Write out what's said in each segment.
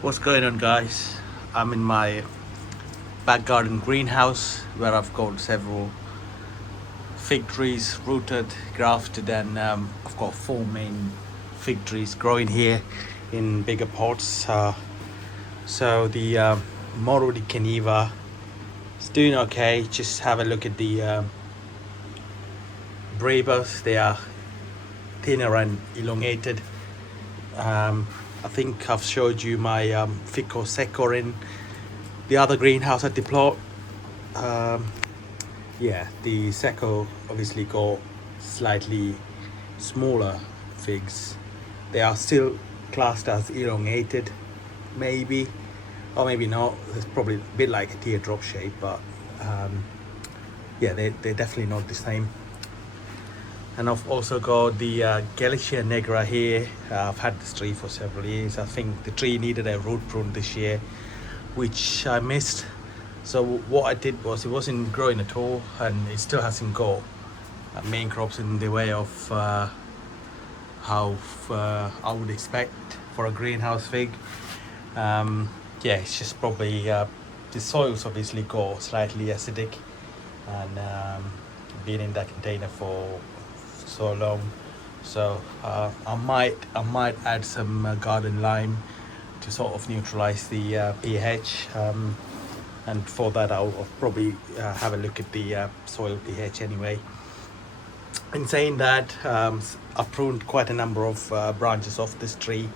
What's going on, guys? I'm in my back garden greenhouse where I've got several fig trees rooted, grafted, and I've got four main fig trees growing here in bigger pots. So the Moro di Caniva is doing okay. Just have a look at the bravas. They are thinner and elongated. I think I've showed you my Fico Secor in the other greenhouse at the plot. Yeah, the Seco obviously got slightly smaller figs. They are still classed as elongated, maybe, or maybe not. It's probably a bit like a teardrop shape, but yeah, they're definitely not the same. And I've also got the Galicia Negra here. I've had this tree for several years. I think the tree needed a root prune this year, which I missed. So what I did was it wasn't growing at all, and it still hasn't got main crops in the way of how I would expect for a greenhouse fig. Yeah, it's just probably the soil's obviously got slightly acidic, and been in that container for so long. So I might add some garden lime to sort of neutralize the pH. And for that, I'll probably have a look at the soil pH anyway. In saying that, I've pruned quite a number of branches off this tree,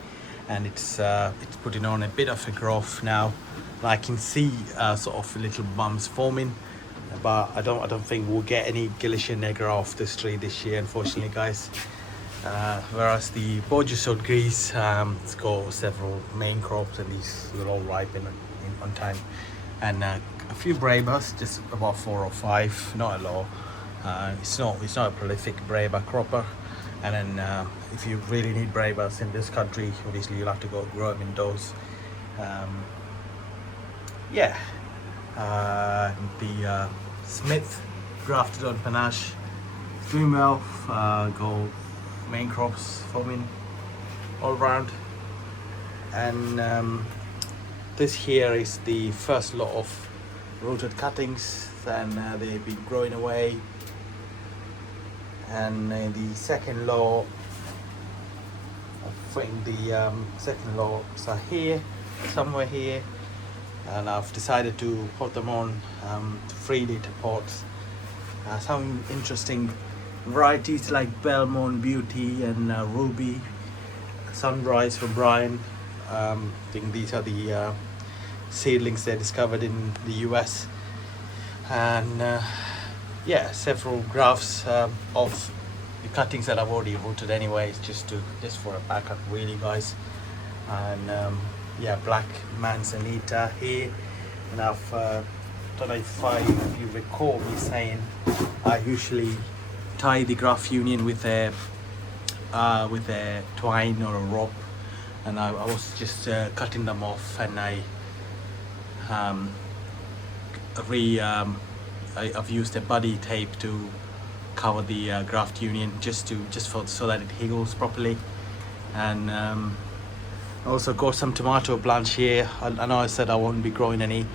and it's putting on a bit of a growth now. And I can see sort of little bumps forming, but I don't think we'll get any Galicia Negra off this tree this year, unfortunately, guys. Whereas the Bordeaux Gris, it's got several main crops, and these will all ripen on time. And a few bravas, just about 4 or 5, not a lot. It's not a prolific brava cropper. And then if you really need bravas in this country, obviously you'll have to go grow them indoors. Yeah, the Smith grafted on panache, doing well. Go main crops forming all around, and this here is the first lot of rooted cuttings, and they've been growing away. And the second lot, I think the second lots are here, somewhere here, and I've decided to put them on to 3-litre pots. Some interesting varieties like Belmont Beauty and Ruby, Sunrise from Brian. I think these are the seedlings they discovered in the US, and yeah, several grafts of the cuttings that I've already rooted anyways, just for a backup really, guys. And yeah, black manzanita here, and I've don't know if you recall me saying I usually tie the graft union with a twine or a rope, and I was just cutting them off, and I've used a buddy tape to cover the graft union so that it heals properly. And also got some tomato plants here. I know I said I won't be growing any,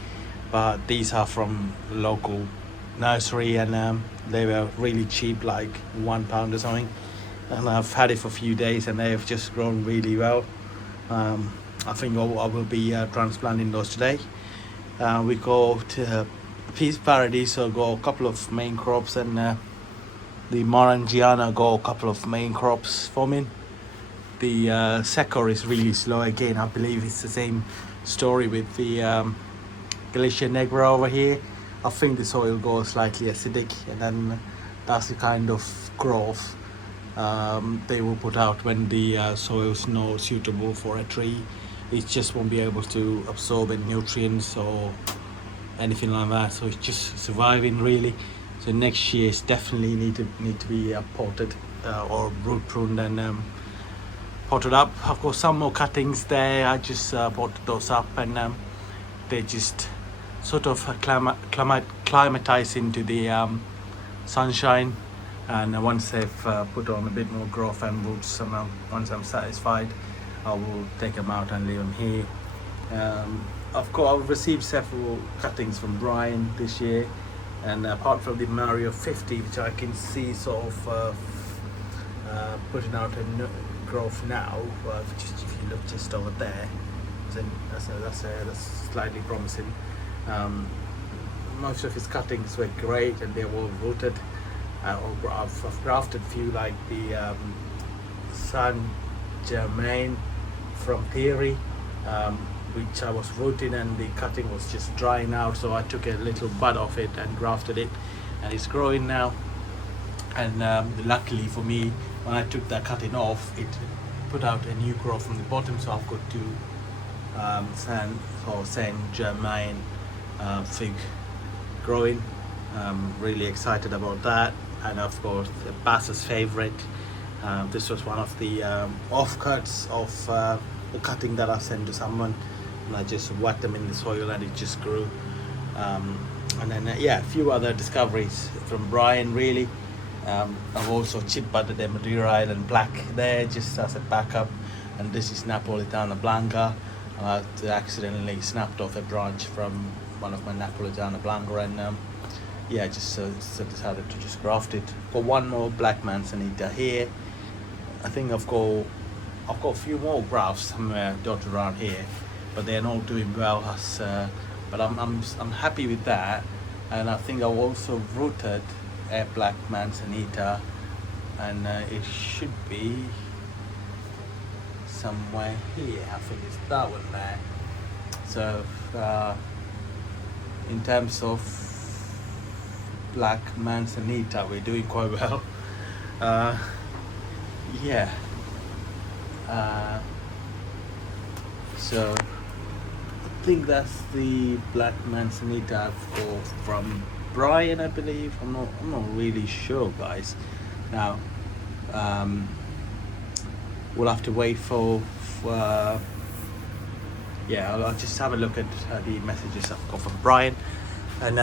but these are from local nursery, and they were really cheap, like £1 or something. And I've had it for a few days, and they have just grown really well. I think I will be transplanting those today. We go to Peace Paradiso, got a couple of main crops, and the Marangiana got a couple of main crops forming. The Secor is really slow again. I believe it's the same story with the Galicia Negra over here. I think the soil goes slightly acidic, and then that's the kind of growth they will put out when the soil's not suitable for a tree. It just won't be able to absorb any nutrients or anything like that, so it's just surviving really. So next year it's definitely need to be potted or root pruned and potted up. I've got some more cuttings there. I just potted those up, and they just sort of climatize into the sunshine. And once they've put on a bit more growth and roots, once I'm satisfied, I will take them out and leave them here. Of course, I've received several cuttings from Brian this year, and apart from the Mario 50, which I can see sort of putting out growth now, if you look just over there, then that's slightly promising. Most of his cuttings were great, and they were rooted. I've grafted a few like the San Germain from Theory, which I was rooting, and the cutting was just drying out, so I took a little bud off it and grafted it, and it's growing now. And luckily for me, when I took that cutting off, it put out a new growth from the bottom, so I've got two Saint Germain fig growing. Really excited about that. And of course, the Bass's favorite. This was one of the offcuts of the cutting that I sent to someone, and I just whacked them in the soil and it just grew. And then a few other discoveries from Brian really. I've also chip butted a Madeira Island Black there just as a backup, and this is Napolitana Blanca. I accidentally snapped off a branch from one of my Napolitana Blanca, and just decided to just graft it. Got one more Black Manzanita here. I think I've got a few more grafts somewhere dotted around here, but they're not doing well. But I'm happy with that, and I think I've also rooted a Black Manzanita, and it should be somewhere here. I think it's that one there. So in terms of Black Manzanita, we're doing quite well. So I think that's the Black Manzanita I've got from Brian, I believe. I'm not really sure, guys. Now we'll have to wait for I'll just have a look at the messages I've got from Brian. And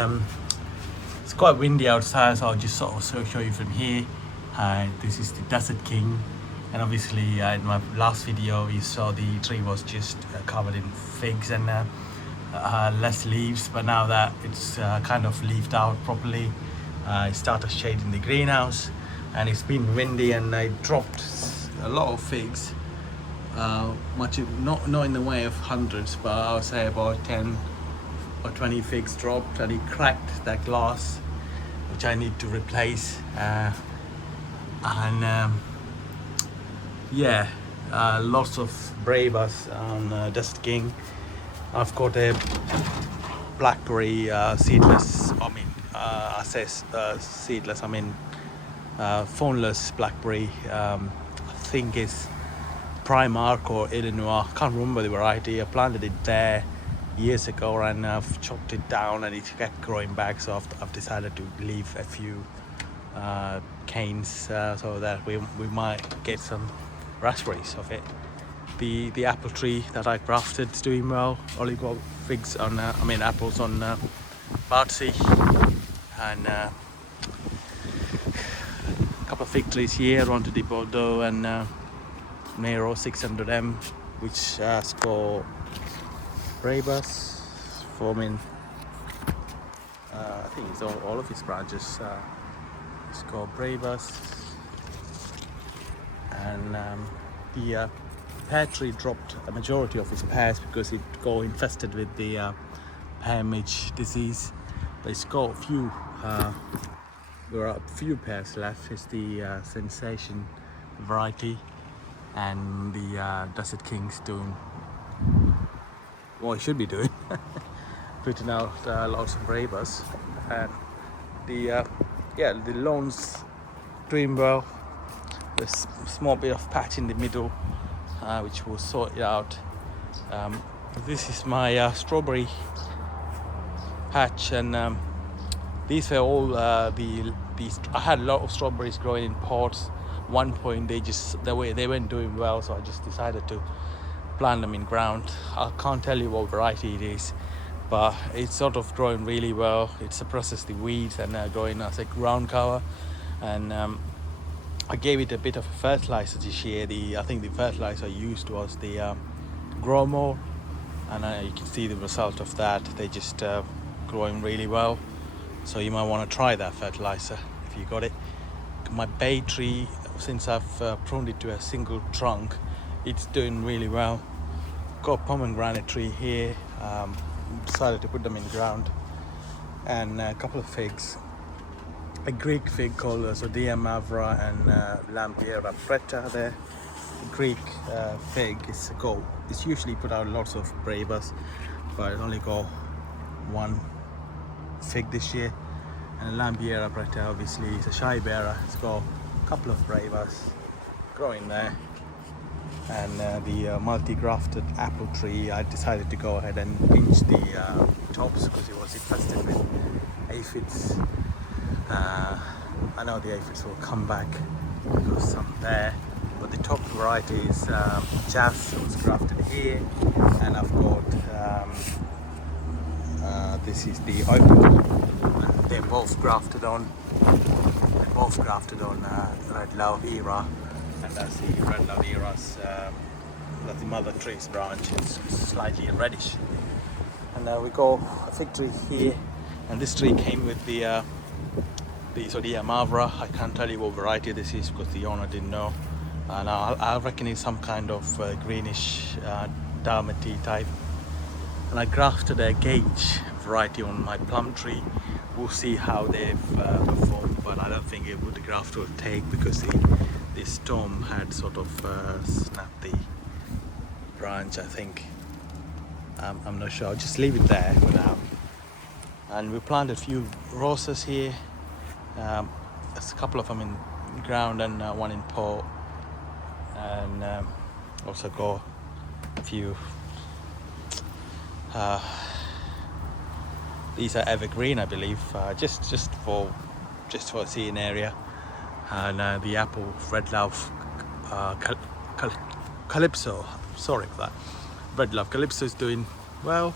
it's quite windy outside, so I'll just sort of show you from here. This is the Desert King, and obviously in my last video you saw the tree was just covered in figs and less leaves, but now that it's kind of leafed out properly, it started shading the greenhouse, and it's been windy, and I dropped a lot of figs, not in the way of hundreds, but I would say about 10 or 20 figs dropped, and it cracked that glass, which I need to replace. Lots of bravas on Dust King. I've got a blackberry seedless, I say seedless, phoneless blackberry. I think it's Primark or Illinois, can't remember the variety. I planted it there years ago, and I've chopped it down, and it kept growing back, so I've decided to leave a few canes so that we might get some raspberries of it. The apple tree that I grafted is doing well. Only got figs on, apples on Bardsey, and a couple of fig trees here onto the Bordeaux and Nero 600M, which has got Brabus forming. I think it's all of his branches. It's called Brabus, and the pear tree dropped a majority of its pears because it got infested with the pear midge disease. But it's got a few. There are a few pears left. It's the Sensation variety, and the Desert King's doing what it should be doing, putting out lots of Brabus, and the lawns doing well. There's a small bit of patch in the middle, which will sort it out. This is my strawberry patch, and these were all these. I had a lot of strawberries growing in pots. One point they weren't doing well, so I just decided to plant them in ground. I can't tell you what variety it is, but it's sort of growing really well. It suppresses the weeds and growing as a ground cover. And I gave it a bit of a fertilizer this year. I think the fertilizer I used was the Gromor, and you can see the result of that. They just growing really well, so you might want to try that fertilizer if you got it. My bay tree, since I've pruned it to a single trunk, it's doing really well. Got a pomegranate tree here, decided to put them in ground, and a couple of figs. A Greek fig called Sodia Mavra and Lampiera Preta there. The Greek fig is it's usually put out lots of bravas, but it only got one fig this year. And Lampiera Preta obviously is a shy bearer. It's got a couple of bravas growing there. And the multi-grafted apple tree, I decided to go ahead and pinch the tops because it was infested with aphids. I know the aphids will come back because some there, but the top variety is Jazz, was grafted here, and I've got this is the Opal. They're both grafted on. Redlove era, and that's the Redlove era's. That's the mother tree's branch. It's slightly reddish, and we got a fig tree here, and this tree came with the Sodia Mavra. I can't tell you what variety this is because the owner didn't know, and I reckon it's some kind of greenish Dalmati type. And I grafted a gauge variety on my plum tree. We'll see how they've performed, but I don't think it would, the graft will take, because the storm had sort of snapped the branch, I think. I'm not sure. I'll just leave it there for now. And we planted a few roses here. There's a couple of them in ground and one in pot, and also got a few. These are evergreen, I believe, just for a seeing area. And the apple Redlove Calypso. Sorry for that. Redlove Calypso is doing well.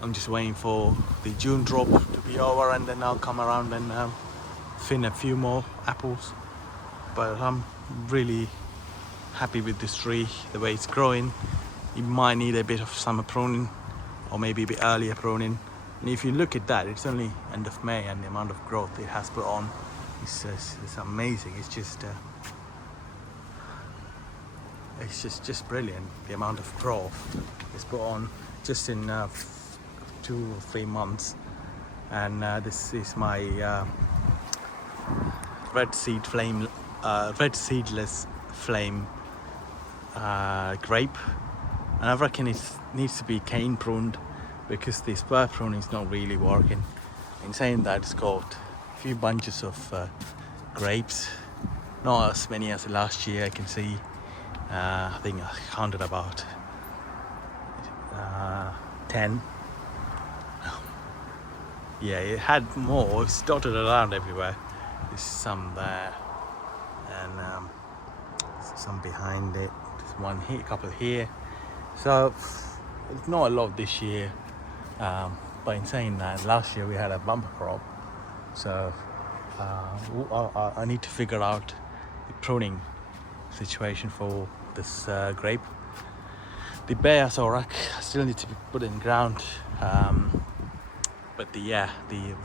I'm just waiting for the June drop to be over, and then I'll come around and thin a few more apples. But I'm really happy with this tree, the way it's growing. It might need a bit of summer pruning, or maybe a bit earlier pruning. And if you look at that, it's only end of May, and the amount of growth it has put on is amazing. It's just brilliant. The amount of growth it's put on just in 2 or 3 months. And this is my red seedless flame grape, and I reckon it needs to be cane pruned because the spur pruning is not really working. In saying that, it's got a few bunches of grapes, not as many as last year. I can see I think I counted about 10. Yeah, it had more. It's dotted around everywhere. There's some there, and some behind it. There's one here, a couple here. So it's not a lot this year, but in saying that, last year we had a bumper crop. So I need to figure out the pruning situation for this grape. The Bear Zorak still need to be put in ground, but the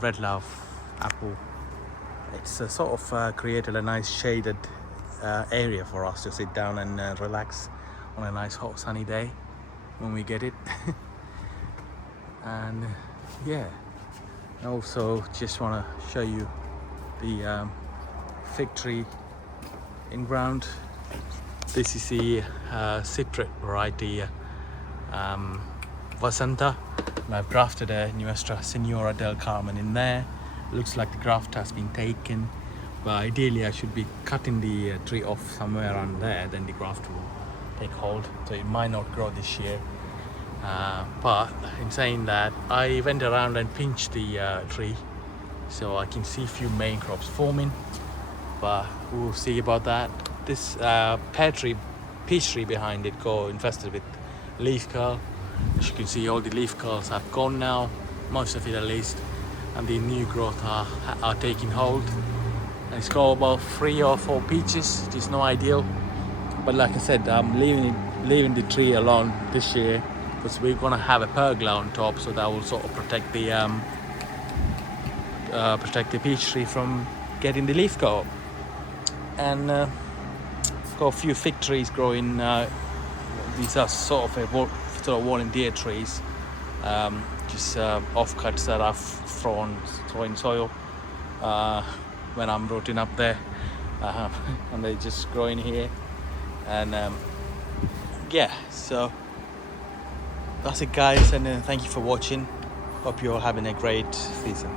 Redlove apple, it's sort of created a nice shaded area for us to sit down and relax on a nice hot sunny day when we get it. And yeah, I also just want to show you the fig tree in ground. This is the cypret variety Vasanta, and I've grafted a Nuestra Senora del Carmen in there. Looks like the graft has been taken, but ideally I should be cutting the tree off somewhere around there, then the graft will take hold, so it might not grow this year. But in saying that, I went around and pinched the tree, so I can see a few main crops forming, but we'll see about that. This peach tree behind it got infested with leaf curl. As you can see, all the leaf curls have gone now, most of it at least, and the new growth are taking hold. And it's got about 3 or 4 peaches, which is not ideal, but like I said, I'm leaving the tree alone this year because we're gonna have a pergola on top, so that will sort of protect the peach tree from getting the leaf go. And got a few fig trees growing. These are sort of volunteer trees, just offcuts that I've thrown in soil when I'm rooting up there, and they just grow in here. And yeah, so that's it, guys, and thank you for watching. Hope you're all having a great season.